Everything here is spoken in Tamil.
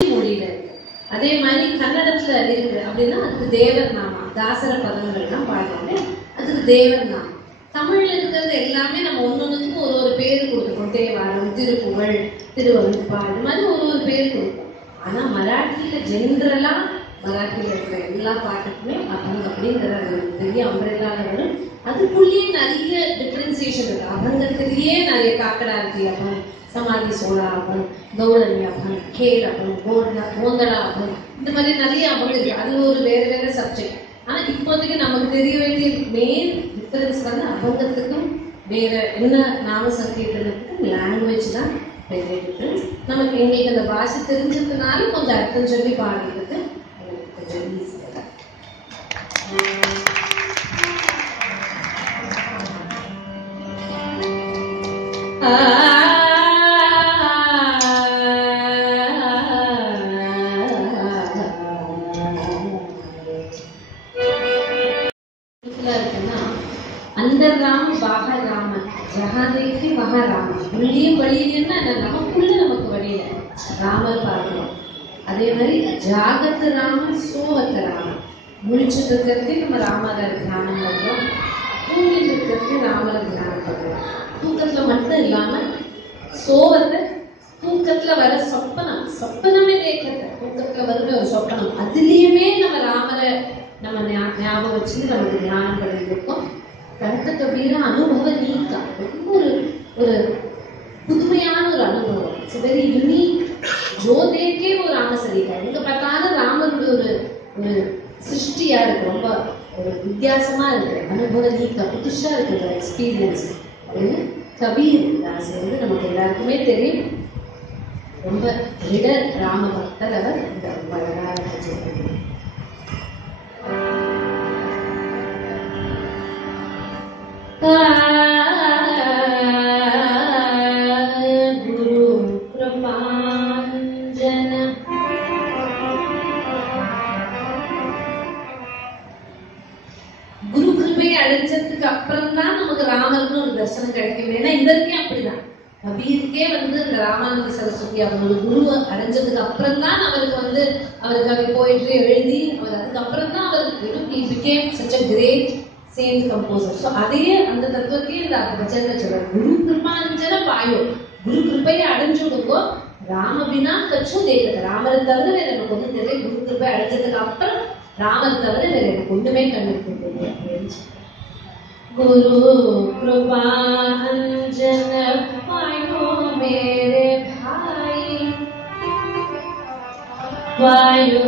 மொழியில இருக்கு. அதே மாதிரி கன்னடத்துல இருக்கு அப்படின்னா அதுக்கு தேவர் நாமா, தாசர பதங்கள்லாம் பாடுறாங்க, அதுக்கு தேவர் நாமா. தமிழ்ல இருக்கிறது எல்லாமே நம்ம ஒன்னொன்னுக்கும் ஒரு ஒரு பேர் கொடுத்துருக்கோம். தேவாரம், திருப்புகழ், திருவருட்பா, இது மாதிரி ஒரு ஒரு பேர் கொடுப்போம். ஆனா மராட்டியில ஜென்ரலா மராட்டியில இருக்கிற எல்லா பாட்டுக்குமே அபங் அப்படிங்கிற பெரிய அம்பரேலால வரும். அதுக்குள்ளேயே நிறைய டிஃபரன்சியேஷன் இருக்கு. அபங்கத்திலேயே நிறைய காக்கடார்த்தி அபங், சமாதி சோழா அபங், கௌரவி அபங், கேல் அபங், கோந்தடா அபங், இந்த மாதிரி நிறைய அபங் இருக்கு. அது ஒரு வேற வேற சப்ஜெக்ட். ஆனா இப்போதைக்கு நமக்கு தெரிய வேண்டிய மெயின் டிஃபரன்ஸ் வந்து அபங்கத்துக்கும் வேற என்ன நாம சங்கீர்த்தனத்துக்கும் லாங்குவேஜ் தான் பெரிய டிஃபரன்ஸ். நமக்கு எங்களுக்கு அந்த பாஷை தெரிஞ்சதுனால கொஞ்சம் அர்த்தம் சொல்லி பாடுறதுக்கு கொஞ்சம் ஈஸியாக. अंदर राम बाहर राम, जहाँ देखे वहाँ राम. உள்ளே வழியிலன்னா நமக்குள்ள நமக்கு வழியில ராமர் பார்க்கணும். அதே மாதிரி ஜாகத் ராமன், சோவத் ராமன். முழிச்சுட்டு இருக்கிறதே நம்ம ராமரை தியானம் பண்றோம், தூங்கிட்டு இருக்கிறதே ராமரை தியானம் பண்றோம். தூக்கத்துல மட்டும் இல்லாம சோவத்தை தூக்கத்துல வர சொப்பனம், சொப்பனமே தேக்கத்தை தூக்கத்துல வருது ஒரு சொப்பனம், அதுலயுமே நம்ம ராமரை நம்ம ஞாபகம் வச்சு நமக்கு தியானம் பண்ணிருக்கோம். கருத்த கபீர அனுபவ நீக்கா ஒரு ஒரு புதுமையான ஒரு அனுபவம். It's very unique. ஜோதேக்கே ஒரு ராமசரிகா எங்க பார்த்தாலும் ராமருடைய ஒரு ஒரு சிருஷ்டியா இருக்கு, ரொம்ப ஒரு வித்தியாசமா இருக்கு, அனுபவ நீக்கா புதுசா இருக்கு எக்ஸ்பீரியன்ஸ் அப்படின்னு கபீர் தாஸ் வந்து நமக்கு எல்லாருக்குமே தெரியும். ரொம்ப ரிடர் ராம பக்தர் அவர். இந்த வரலாறு குரு கிருபாஞ்சன குரு கிருபை அடைஞ்சதுக்கு அப்புறம் தான் நமக்கு ராமர்னு ஒரு தரிசனம் கிடைக்கும். ஏன்னா இவருக்கே அப்படிதான், கபீருக்கே வந்து இந்த ராமானந்த சரஸ்வதி அவரோட குரு அடைஞ்சதுக்கு அப்புறம் தான் அவருக்கு வந்து அவருக்கு போயிட்டு எழுதி அவர் அதுக்கப்புறம் தான் அவருக்கு became such a great saint composer. So அதையே அந்த தத்துவத்தையே இந்த பஜனை சொல்றாரு. குரு கிருபாஞ்சன பாயோ, குரு கிருபையை அடைஞ்சுடுங்கோ, ராம பினா கச்சும் தேக்கத்தை. ராமரை தவிர வேற எனக்கு ஒன்றும் தெரியல. குரு கிருபை அடைஞ்சதுக்கு அப்புறம் ராமரை தவிர வேற எனக்கு ஒண்ணுமே கண்டுபிடிக்க முடியாது. गुरु कृपांजन पायो मेरे भाई, पायो